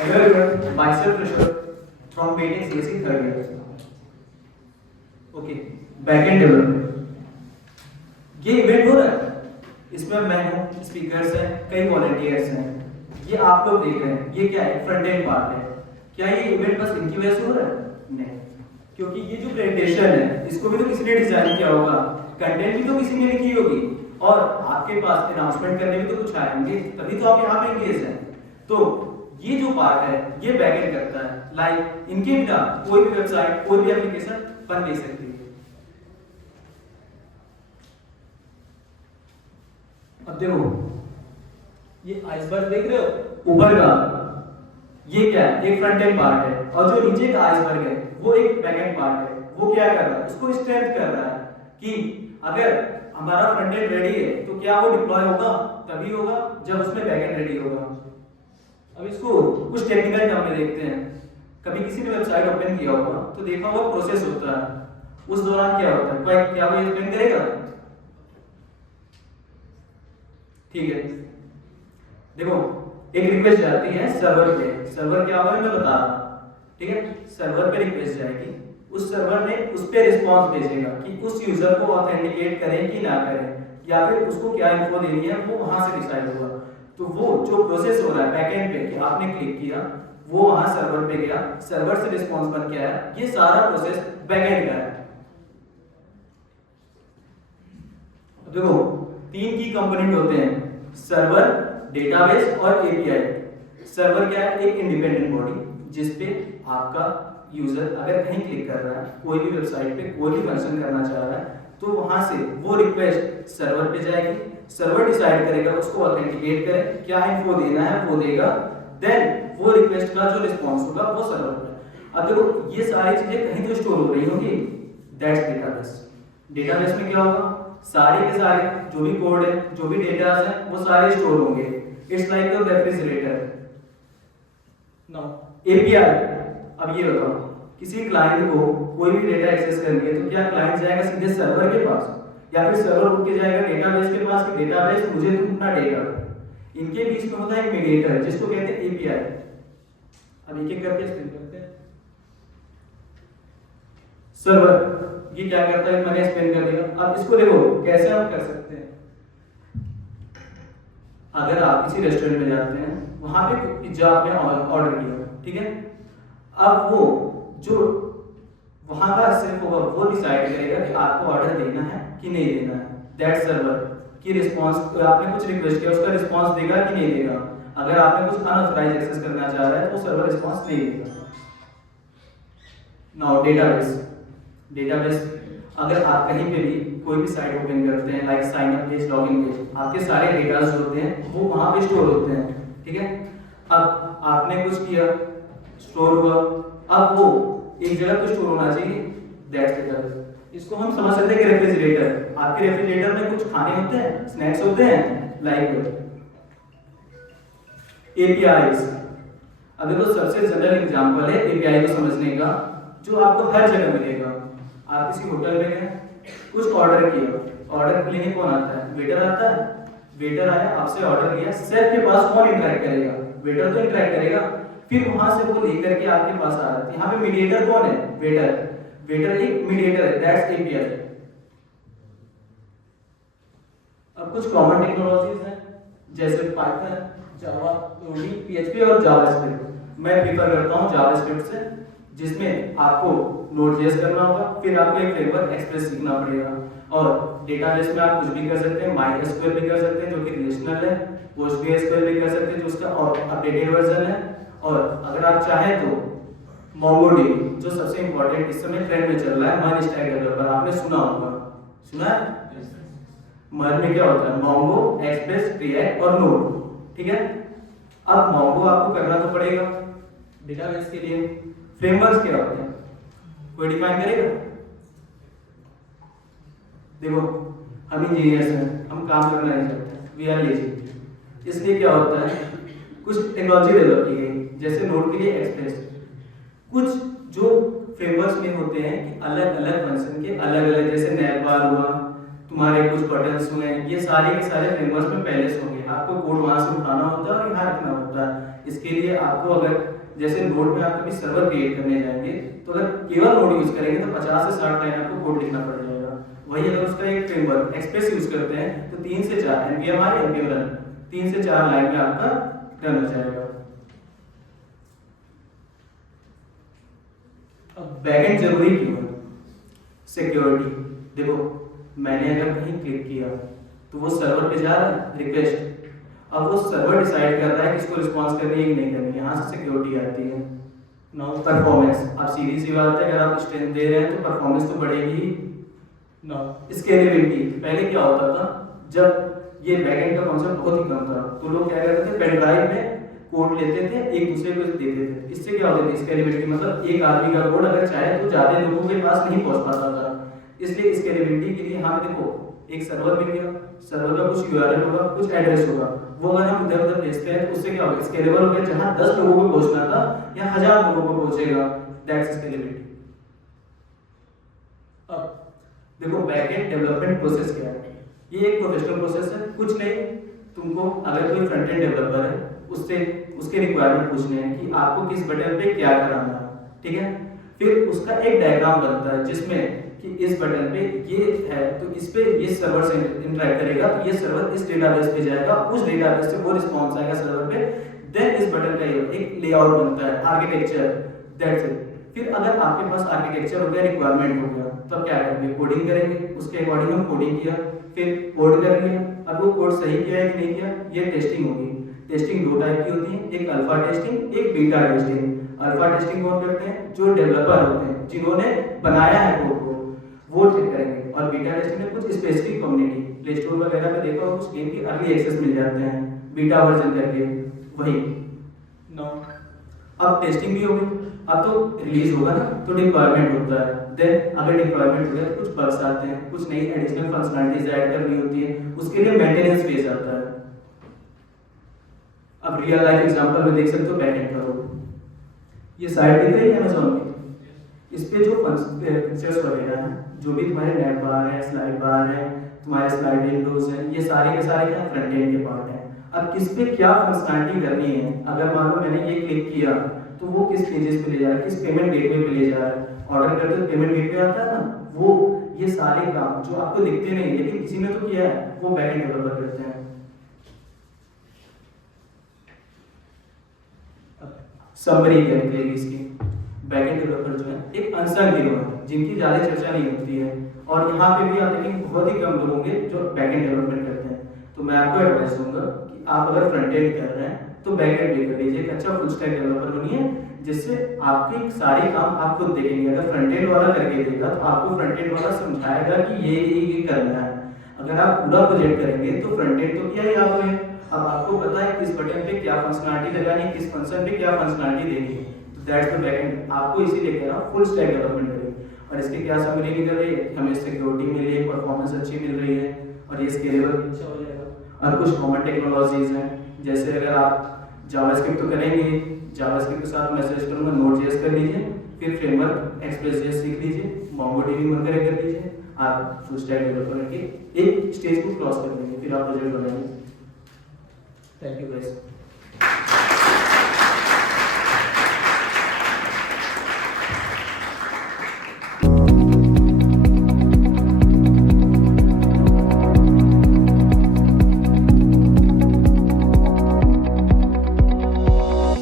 Hello everyone, myself Rishab from BTech CSE third year. Okay, backend development ये event हो रहा है, इसमें मैं हूँ, स्पीकर्स हैं, कई वॉलंटियर्स हैं, ये आप लोग देख रहे हैं, ये क्या है, फ्रंट एंड पार्ट है। क्या ये इवेंट बस इनकी वजह से हो रहा है? नहीं, क्योंकि ये जो प्रेजेंटेशन है इसको भी तो किसी ने डिजाइन किया होगा, कंटेंट भी तो किसी ने लिखी होगी, और आपके पास अनाउंसमेंट करने भी तो कुछ आएंगे, तभी तो आप यहाँ पे एंगेज हैं। तो ये जो पार्ट है ये बैकएंड करता है। लाइक इनके बिना कोई भी वेबसाइट, कोई भी एप्लीकेशन बन नहीं सकती। अब देखो ये आइसबर्ग देख रहे हो ऊपर का, ये क्या है, एक फ्रंट एंड पार्ट है, और जो नीचे का आइसबर्ग है वो एक बैकएंड पार्ट है। वो क्या कर रहा है, उसको स्ट्रेंथ कर रहा है कि अगर हमारा फ्रंट एंड रेडी है तो क्या वो डिप्लॉय होगा, तभी होगा जब उसमें बैकएंड रेडी होगा। अब इसको कुछ टेक्निकल टर्म में देखते हैं। कभी किसी ने वेबसाइट ओपन किया होगा तो देखा होगा प्रोसेस होता है, उस दौरान क्या होता है, कोई क्या वो एक्सप्लेन करेगा? ठीक है, देखो एक रिक्वेस्ट जाती है सर्वर पे, सर्वर क्या होगा मैं बता रहा हूं, ठीक है। सर्वर पे रिक्वेस्ट जाएगी, उस सर्वर ने उस पे रिस्पांस भेजेगा कि उस यूजर को ऑथेंटिकेट करें कि ना करें, या फिर उसको क्या इन्फो देनी है वो वहां से डिसाइड होगा। तो वो जो प्रोसेस हो रहा है बैकएंड पे कि आपने क्लिक किया, वो वहां सर्वर पे गया, सर्वर से रिस्पांस बन के आया, ये सारा प्रोसेस बैकएंड का है। देखो तीन की कंपोनेंट होते हैं, सर्वर, डेटाबेस और एपीआई। सर्वर क्या है, एक इंडिपेंडेंट बॉडी जिसपे आपका यूजर अगर कहीं क्लिक कर रहा है, कोई भी वेबसाइट पे कोई भी फंक्शन करना चाह रहा है, तो वहां से वो रिक्वेस्ट सर्वर पे जाएगी, सर्वर डिसाइड करेगा उसको ऑथेंटिकेट करे, क्या इन्फो देना है वो देगा, देन वो रिक्वेस्ट का जो रिस्पांस होगा वो सर्वर पे। अब देखो ये सारी चीजें कहीं तो स्टोर हो रही होंगी, दैट्स डेटाबेस। डेटाबेस में क्या होगा, सारे के सारे जो भी कोड है, जो भी डेटा है वो सारे स्टोर होंगे। It's like a refrigerator. Now API, अब ये बताओ किसी क्लाइंट को कोई भी डेटा एक्सेस करनी है तो क्या क्लाइंट जाएगा सीधे सर्वर के पास, या फिर सर्वर उठ के जाएगा डेटाबेस के पास कि डेटाबेस मुझे तुम अपना डेटा। इनके बीच में होता है एक मीडिएटर जिसको कहते हैं एपीआई। अब एक एक करके एक्सप्लेन करते हैं। सर्वर ये क्या करता है मैंने एक्सप्लेन कर दिया। अब इसको देखो कैसे हम कर सकते हैं। अगर आप किसी रेस्टोरेंट में जाते हैं, वहां पे पिज्जा आपने ऑर्डर किया, ठीक है। अब वो जो वहां का सिर्फ होगा वो डिसाइड करेगा कि आपको ऑर्डर देना है कि नहीं देना है। दैट सर्वर की रिस्पांस, आपने कुछ रिक्वेस्ट किया उसका रिस्पांस देगा कि नहीं देगा। अगर आपने कुछ अनऑथराइज्ड एक्सेस करना चाह रहा है तो सर्वर रिस्पांस नहीं देगा। नाउ डेटाबेस, डेटाबेस अगर आप कहीं पे भी कोई भी साइट ओपन करते हैं, like sign up page, login page, आपके सारे डेटा जो होते हैं वो वहां पे स्टोर होते हैं, ठीक है। अब आपने कुछ किया, स्टोर हुआ, अब वो एक जगह पे स्टोर होना चाहिए, दैट्स डेटाबेस। इसको हम समझ सकते हैं कि रेफ्रिजरेटर, आपके रेफ्रिजरेटर में कुछ खाने होते हैं, स्नैक्स होते हैं, लाइक एपीआईज। अब देखो सबसे जनरल एग्जांपल है एपीआई को समझने का, जो आपको हर जगह मिलेगा। आप किसी होटल में गए, कुछ ऑर्डर किया, ऑर्डर लेने कौन आता है, वेटर आता है। वेटर आया, आपसे ऑर्डर किया, शेफ के पास कौन इंटरेक्ट करेगा, वेटर तो इंटरेक्ट करेगा, फिर वहां से वो लेकर के आपके पास आ रहा है। यहाँ पे मीडिएटर कौन है, वेटर। वेटर एक मीडिएटर है, दैट्स एपीआई। अब कुछ कॉमन टेक्नोलॉजीज हैं जैसे पाइथन, जावा, रूबी, पीएचपी और जावास्क्रिप्ट। मैं प्रेफर करता हूँ जावास्क्रिप्ट से, जिसमें आपको नोड.जेएस करना होगा, फिर आपको एक फ्रेमवर्क एक्सप्रेस सीखना पड़ेगा। और डेटाबेस में आप कुछ भी कर सकते हैं, माइएसक्यूएल भी कर सकते हैं जो कि रिलेशनल है, पोस्टग्रेसक्यूएल भी कर सकते हैं जो उसका और अपडेटेड वर्जन है, और अगर आप चाहें तो मोंगोडीबी जो सबसे इंपॉर्टेंट इस समय ट्रेंड में चल रहा है, मर्ज स्टैक डेवलपर, आपने सुना होगा, सुना है? मर्ज में क्या होता है, मोंगो, एक्सप्रेस, रिएक्ट और नोड, ठीक है। अब मोंगो आपको करना तो पड़ेगा डेटाबेस के लिए। फ्रेमवर्क्स क्या होते हैं, कोई डिफाइन करेगा? देखो हम इंजीनियर्स हैं, हम काम करना नहीं चाहते, वी आर लेजी, इसलिए क्या होता है कुछ टेक्नोलॉजी डेवलप की गई, जैसे नोड के लिए एक्सप्रेस। कुछ जो फ्रेमवर्क्स में होते हैं कि अलग अलग फंक्शन के अलग अलग, जैसे नैपबार हुआ, तुम्हारे कुछ बटन्स हुए, ये सारे के सारे फ्रेमवर्क में पहले से होंगे। आपको कोड वहां से उठाना होता है और यहाँ रखना होता है। इसके लिए आपको अगर जैसे नोड में आप कभी सर्वर क्रिएट करने जाएंगे तो अगर केवल नोड यूज करेंगे तो 50 से 60 लाइन आपको कोड लिखना पड़ जाएगा। वही अगर उसका एक फ्रेमवर्क एक्सप्रेस यूज करते हैं तो 3 से 4 npm i npm run 3 से 4 लाइन में आपका रन हो जाएगा। अब बैकएंड जरूरी क्यों है? सिक्योरिटी। देखो मैंने अगर कहीं क्लिक किया तो वो सर्वर पे जा रहा है रिक्वेस्ट, अब वो सर्वर डिसाइड कर रहा है कि इसको रिस्पॉन्स करनी है कि नहीं करनी है। यहाँ से सिक्योरिटी आती है। नाउ परफॉर्मेंस, आप सीधी सी बात है, अगर आप स्ट्रेंथ दे रहे हैं तो परफॉर्मेंस तो बढ़ेगी ही। नाउ स्केलेबिलिटी, पहले क्या होता था जब ये बैकएंड का कॉन्सेप्ट बहुत ही कम था तो लोग क्या करते थे, पेन ड्राइव में कोड लेते थे, एक दूसरे को देते थे। इससे क्या होती थी स्केलेबिलिटी, मतलब एक आदमी का कोड अगर चाहे तो ज्यादा लोगों के पास नहीं पहुंच पाता था। इसलिए स्केलेबिलिटी के लिए यहाँ देखो एक सर्वर मिल गया, सर्वर का कुछ यूआरएल होगा, कुछ एड्रेस होगा, वो अगर हम इधर उधर भेजते हैं तो उससे क्या होगा, स्केलेबल हो गया। जहां 10 लोगों को पहुंचना था या 1000 लोगों को पहुंचेगा, दैट्स स्केलेबिलिटी। अब देखो बैकएंड डेवलपमेंट प्रोसेस क्या है, ये एक प्रोफेशनल प्रोसेस है। कुछ नहीं, तुमको अगर कोई फ्रंट एंड डेवलपर है उससे उसके रिक्वायरमेंट पूछने हैं कि आपको किस बटन पे क्या कराना है, ठीक है। फिर उसका एक डायग्राम बनता है जिसमें कि इस बटन पे ये है तो इस पे ये सर्वर से इंटरेक्ट करेगा, तो ये सर्वर इस डेटाबेस पे जाएगा, उस डेटाबेस से वो रिस्पांस आएगा सर्वर पे। देन इस बटन का ये एक लेआउट बनता है, आर्किटेक्चर, दैट्स इट। फिर अगर आपके पास आर्किटेक्चर हो गया, रिक्वायरमेंट हो गया, तब क्या करेंगे, कोडिंग करेंगे। उसके अकॉर्डिंग हम कोडिंग किया, फिर कोड कर लिया। अब वो कोड सही किया है कि नहीं किया, ये टेस्टिंग होगी। टेस्टिंग दो टाइप की होती है, एक अल्फा टेस्टिंग, एक बीटा टेस्टिंग। अल्फा टेस्टिंग कौन करते हैं, जो डेवलपर होते हैं जिन्होंने बनाया है कोड को, वो चेक करेंगे। और बीटा टेस्टिंग में कुछ स्पेसिफिक कम्युनिटी, प्ले स्टोर वगैरह पे देखा हो कुछ गेम के अर्ली एक्सेस मिल जाते हैं बीटा वर्जन करके, वही। नो अब टेस्टिंग भी होगी, अब तो रिलीज होगा ना, तो डिप्लॉयमेंट होता है। देन अगर डिप्लॉयमेंट हो गया तो कुछ बग्स आते हैं, कुछ नई एडिशनल फंक्शनलिटीज ऐड करनी होती है, उसके लिए मेंटेनेंस फेज आता है। अब रियल लाइफ एग्जांपल में देख सकते हो बैकएंड का रोल। ये साइट दिख रही है अमेज़न की, इस पे जो फीचर्स वगैरह हैं, जो भी तुम्हारे नेट बार है, स्लाइड बार है, तुम्हारे स्लाइड विंडोज हैं, ये सारे के सारे क्या फ्रंट एंड के पार्ट हैं। अब किस पे क्या फंक्शनलिटी करनी है, अगर मान लो मैंने ये क्लिक किया तो वो किस पेजेस पे ले जा रहा है, किस पेमेंट गेटवे पे ले जा रहा है। ऑर्डर करते तो पेमेंट गेटवे आता है ना, वो ये सारे काम जो आपको दिखते नहीं लेकिन किसी ने तो किया है, वो बैकएंड डेवलपर करते हैं। समरी क्या निकलेगी इसकी, बैकएंड डेवलपर जो है एक अनसंग हीरो है जिनकी ज्यादा चर्चा नहीं होती है, और यहाँ पे भी आप देखेंगे बहुत ही कम लोग होंगे जो बैकएंड डेवलपमेंट करते हैं। तो मैं आपको एडवाइस दूंगा कि आप अगर फ्रंट एंड कर रहे हैं तो बैकएंड भी कर लीजिए, एक अच्छा फुल स्टैक डेवलपर बनिए, जिससे आपके सारे काम आप खुद देखेंगे। अगर फ्रंट एंड वाला करके देगा तो आपको फ्रंट एंड वाला समझाएगा कि ये करना है। अगर आप पूरा प्रोजेक्ट करेंगे तो फ्रंट एंड तो किया ही आपने, अब आपको पता है किस बटन पे क्या फंक्शनलिटी लगानी है, किस फंक्शन पे क्या फंक्शनलिटी देनी है, तो दैट्स द बैकएंड। आपको इसीलिए कह रहा हूं फुल स्टैक डेवलपमेंट करें। और इसके क्या समरी निकल रही है, हमें सिक्योरिटी मिल रही है, परफॉर्मेंस अच्छी मिल रही है, और ये स्केलेबल अच्छा हो जाएगा। और कुछ कॉमन टेक्नोलॉजीज हैं, जैसे अगर आप जावास्क्रिप्ट तो करेंगे, जावास्क्रिप्ट के साथ मैं सजेस्ट करूंगा नोड.जेएस कर लीजिए, फिर फ्रेमवर्क एक्सप्रेस.जेएस सीख लीजिए, मोंगोडीबी मरकर कर लीजिए। आप फुल स्टैक डेवलपर के एक स्टेज को क्रॉस कर लेंगे, फिर आप प्रोजेक्ट बनाएंगे। Thank you guys.